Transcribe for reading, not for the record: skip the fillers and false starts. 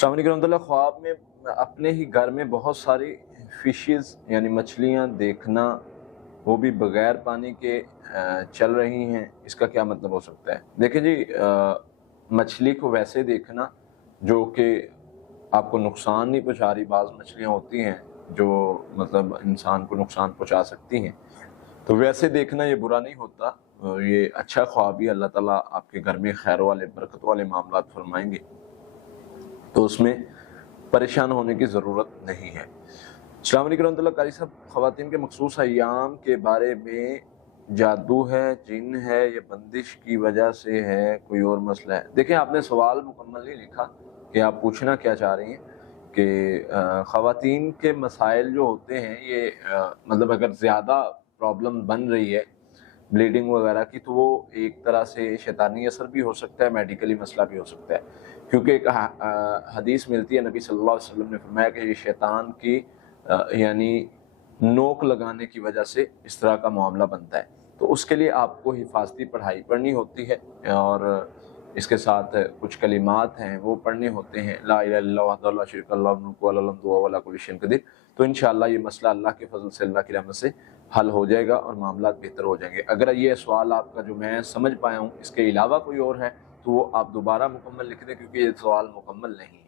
अस्सलाम वालेकुम रहमतुल्लाह। ख्वाब में अपने ही घर में बहुत सारी फिशेस यानी मछलियाँ देखना, वो भी बगैर पानी के चल रही हैं, इसका क्या मतलब हो सकता है? देखिए जी, मछली को वैसे देखना जो कि आपको नुकसान नहीं पहुँचा रही। बाज़ मछलियाँ होती हैं जो मतलब इंसान को नुकसान पहुँचा सकती हैं, तो वैसे देखना ये बुरा नहीं होता। ये अच्छा ख्वाब ही अल्लाह ताला आपके घर में खैर वाले बरकत वाले मामलात फरमाएंगे, तो उसमें परेशान होने की ज़रूरत नहीं है। अस्सलाम वालेकुम रहमतुल्लाह। कारी साहब, ख़वातीन के मखसूस अय्याम के बारे में जादू है, जिन है, या बंदिश की वजह से है, कोई और मसला है? देखिए, आपने सवाल मुकम्मल नहीं लिखा कि आप पूछना क्या चाह रही हैं कि ख़वातीन के मसाइल जो होते हैं ये मतलब अगर ज़्यादा प्रॉब्लम बन रही है ब्लीडिंग वगैरह की, तो वो एक तरह से शैतानी असर भी हो सकता है, मेडिकली मसला भी हो सकता है। क्योंकि एक हदीस मिलती है, नबी सल्लल्लाहु अलैहि वसल्लम ने फरमाया कि ये शैतान की यानी नोक लगाने की वजह से इस तरह का मामला बनता है। तो उसके लिए आपको हिफाजती पढ़ाई पढ़नी होती है, और इसके साथ कुछ कलिमात हैं वो पढ़ने होते हैं, ला इलाहा इल्लल्लाह वहदहु ला शरीका लहु लहुल मुल्कु व लहुल हम्दु व हुवा अला कुल्लि शैइन क़दीर। तो इंशाअल्लाह ये मसला अल्लाह के फजल से, अल्लाह की रहमत से हल हो जाएगा और मामला बेहतर हो जाएंगे। अगर ये सवाल आपका जो मैं समझ पाया हूँ इसके अलावा कोई और है, तो वो आप दोबारा मुकम्मल लिख दें, क्योंकि ये सवाल मुकम्मल नहीं है।